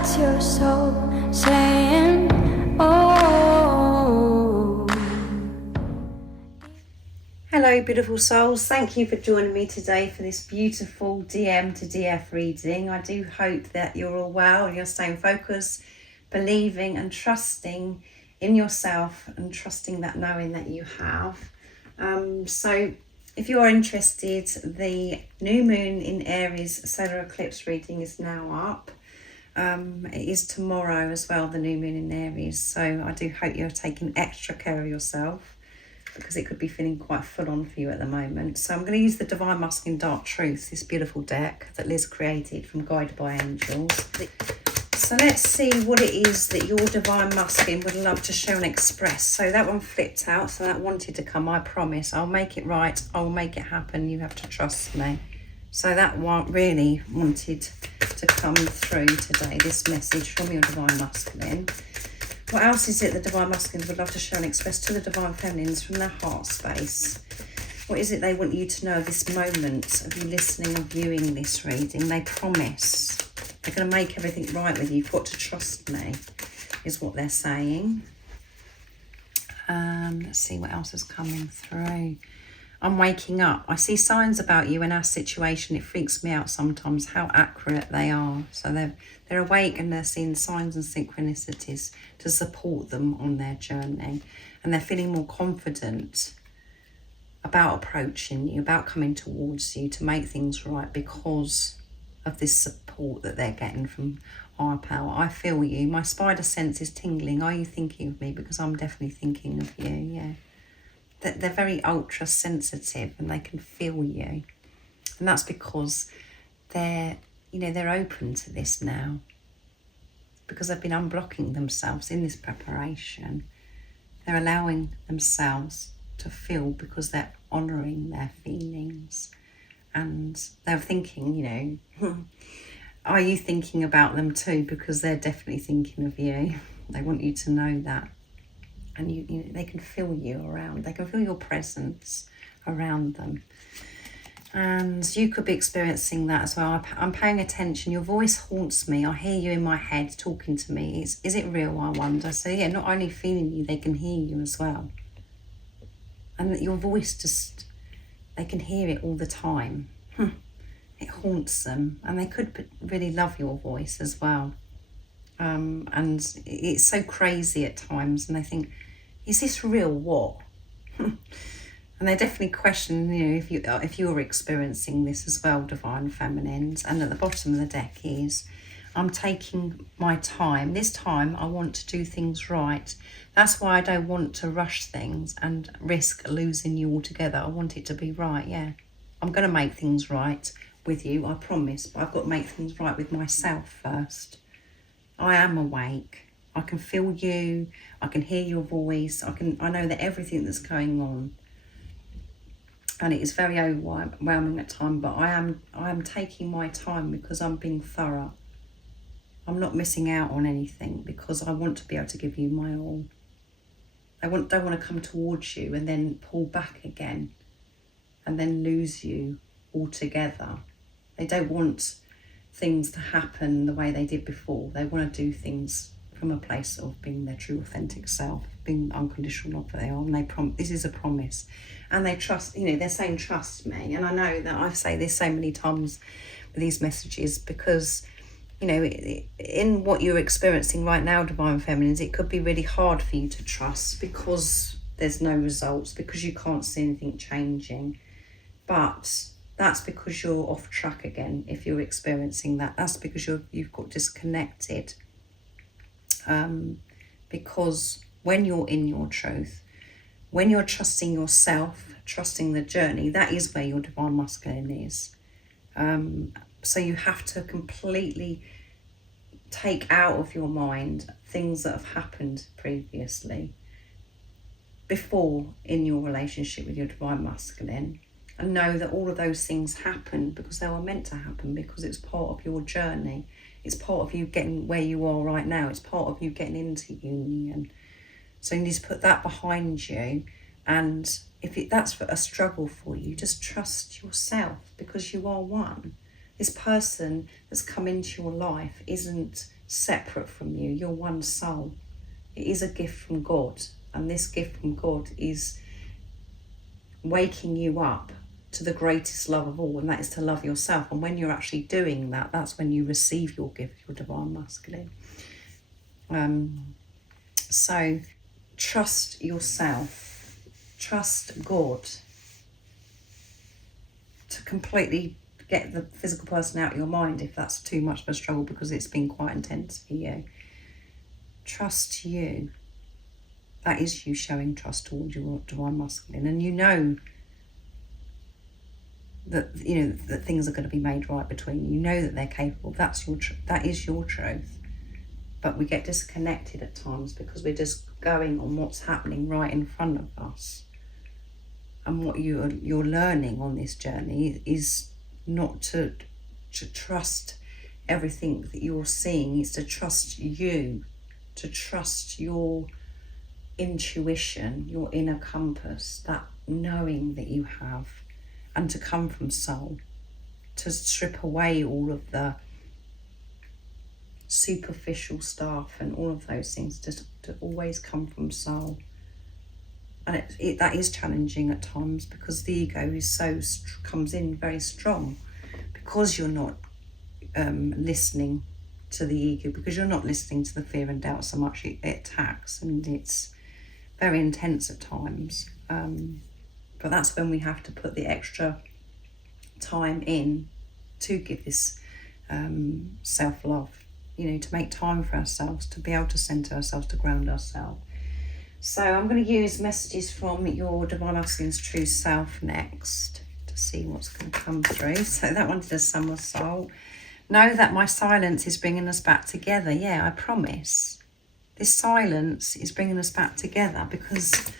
That's your soul saying, oh. Hello beautiful souls, thank you for joining me today for this beautiful DM to DF reading. I do hope that you're all well and you're staying focused, believing and trusting in yourself and trusting that knowing that you have. So if you're interested, the new moon in Aries solar eclipse reading is now up. It is tomorrow as well, the new moon in Aries, so I do hope you're taking extra care of yourself because it could be feeling quite full on for you at the moment. So I'm going to use the Divine Masculine Dark Truth, this beautiful deck that Liz created from Guided by Angels. So let's see what it is that your Divine Masculine would love to show and express. So that one flipped out, so that wanted to come. I promise, I'll make it right, I'll make it happen, you have to trust me. So that one really wanted to come through today, this message from your Divine Masculine. What else is it the Divine Masculines would love to show and express to the Divine Feminines from their heart space? What is it they want you to know of this moment of you listening and viewing this reading? They promise they're going to make everything right with you. You've got to trust me, is what they're saying. Let's see what else is coming through. I'm waking up. I see signs about you in our situation. It freaks me out sometimes how accurate they are. So they're awake and they're seeing signs and synchronicities to support them on their journey. And they're feeling more confident about approaching you, about coming towards you to make things right because of this support that they're getting from higher power. I feel you. My spider sense is tingling. Are you thinking of me? Because I'm definitely thinking of you, yeah. They're very ultra sensitive and they can feel you. And that's because they're open to this now. Because they've been unblocking themselves in this preparation. They're allowing themselves to feel because they're honouring their feelings. And they're thinking, are you thinking about them too? Because they're definitely thinking of you. They want you to know that. And they can feel you around. They can feel your presence around them. And you could be experiencing that as well. I'm paying attention. Your voice haunts me. I hear you in my head talking to me. Is it real, I wonder? So yeah, not only feeling you, they can hear you as well. And that your voice they can hear it all the time. It haunts them. And they could really love your voice as well. And it's so crazy at times. And they think, is this real? What? And they definitely question, if you're experiencing this as well, Divine Feminines. And at the bottom of the deck is, I'm taking my time. This time I want to do things right. That's why I don't want to rush things and risk losing you altogether. I want it to be right, yeah. I'm going to make things right with you, I promise. But I've got to make things right with myself first. I am awake. I can feel you. I can hear your voice. I know that everything that's going on. And it is very overwhelming at times, but I am taking my time because I'm being thorough. I'm not missing out on anything because I want to be able to give you my all. I don't want to come towards you and then pull back again and then lose you altogether. They don't want things to happen the way they did before. They want to do things from a place of being their true authentic self, being unconditional love that they are, and this is a promise. And they trust, they're saying trust me. And I know that I say this so many times with these messages because, in what you're experiencing right now, Divine Feminines, it could be really hard for you to trust because there's no results, because you can't see anything changing. But that's because you're off track again. If you're experiencing that, that's because you've got disconnected. Because when you're in your truth, when you're trusting yourself, trusting the journey, that is where your Divine Masculine is. So you have to completely take out of your mind things that have happened previously, before in your relationship with your Divine Masculine. And know that all of those things happened because they were meant to happen, because it's part of your journey. It's part of you getting where you are right now. It's part of you getting into union. So you need to put that behind you. And if that's a struggle for you, just trust yourself because you are one. This person that's come into your life isn't separate from you. You're one soul. It is a gift from God, and this gift from God is waking you up to the greatest love of all, and that is to love yourself. And when you're actually doing that, that's when you receive your gift, your divine masculine. So trust yourself, trust God to completely get the physical person out of your mind if that's too much of a struggle, because it's been quite intense for you. Trust you. That is you showing trust towards your divine masculine, and you know that that things are going to be made right between you. You know that they're capable. That is your truth. But we get disconnected at times because we're just going on what's happening right in front of us. And what you're learning on this journey is not to trust everything that you're seeing. It's to trust you, to trust your intuition, your inner compass, that knowing that you have, and to come from soul, to strip away all of the superficial stuff and all of those things, to always come from soul. And that is challenging at times, because the ego is comes in very strong, because you're not listening to the ego, because you're not listening to the fear and doubt so much. It attacks, and it's very intense at times. But that's when we have to put the extra time in to give this self-love, to make time for ourselves, to be able to center ourselves, to ground ourselves. So I'm going to use messages from your divine masculine's true self next to see what's going to come through. So that one did a summer soul. Know that my silence is bringing us back together. Yeah, I promise. This silence is bringing us back together, because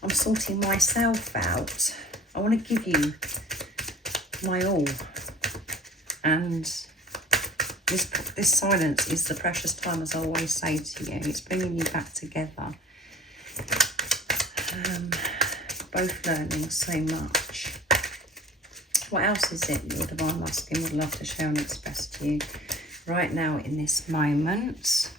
I'm sorting myself out. I want to give you my all. And this silence is the precious time, as I always say to you. It's bringing you back together. Both learning so much. What else is it your divine masculine would love to share and express to you right now in this moment?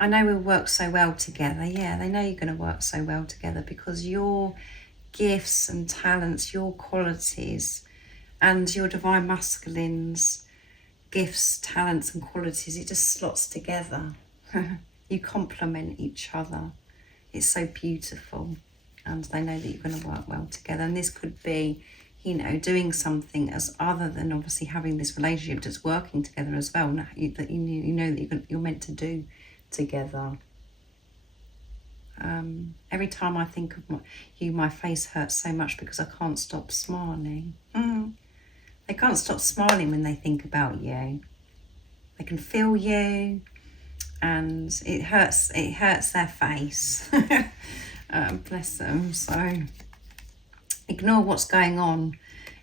I know we'll work so well together. Yeah, they know you're going to work so well together, because your gifts and talents, your qualities, and your divine masculine's gifts, talents and qualities, it just slots together. You complement each other. It's so beautiful, and they know that you're going to work well together. And this could be, doing something as other than obviously having this relationship, just working together as well. That you're meant to do together. Every time I think of you, my face hurts so much, because I can't stop smiling. They can't stop smiling when they think about you. They can feel you, and it hurts their face. Bless them. So ignore what's going on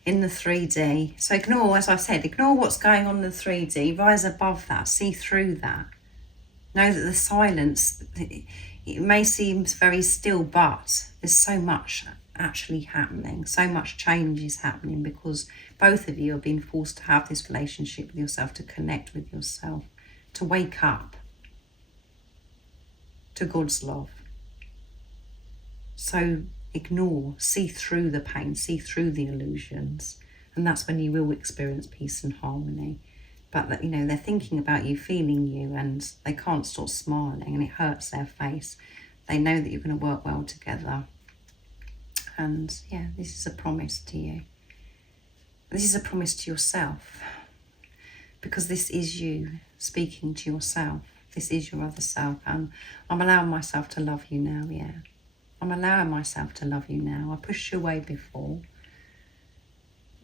in the 3D. So ignore, as I've said, ignore what's going on in the 3D. Rise above that. See through that. Know that the silence, it may seem very still, but there's so much actually happening. So much change is happening, because both of you are being forced to have this relationship with yourself, to connect with yourself, to wake up to God's love. So ignore, see through the pain, see through the illusions, and that's when you will experience peace and harmony. But that, they're thinking about you, feeling you, and they can't stop smiling, and it hurts their face. They know that you're going to work well together. And yeah, this is a promise to you. This is a promise to yourself, because this is you speaking to yourself. This is your other self, and I'm allowing myself to love you now. Yeah, I'm allowing myself to love you now. I pushed you away before,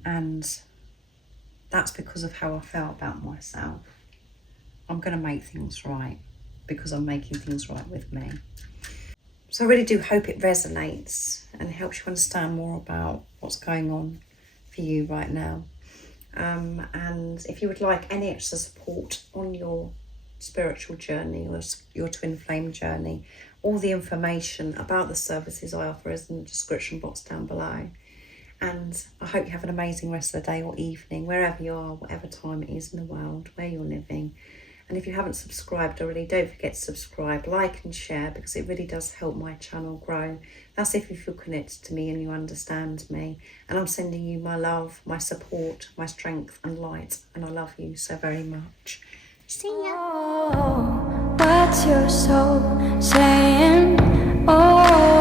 and that's because of how I felt about myself. I'm going to make things right, because I'm making things right with me. So I really do hope it resonates and helps you understand more about what's going on for you right now. And if you would like any extra support on your spiritual journey or your twin flame journey, all the information about the services I offer is in the description box down below. And I hope you have an amazing rest of the day or evening, wherever you are, whatever time it is in the world, where you're living. And if you haven't subscribed already, don't forget to subscribe, like and share, because it really does help my channel grow. That's if you feel connected to me and you understand me. And I'm sending you my love, my support, my strength and light. And I love you so very much. See ya. Oh, what's your soul saying? Oh.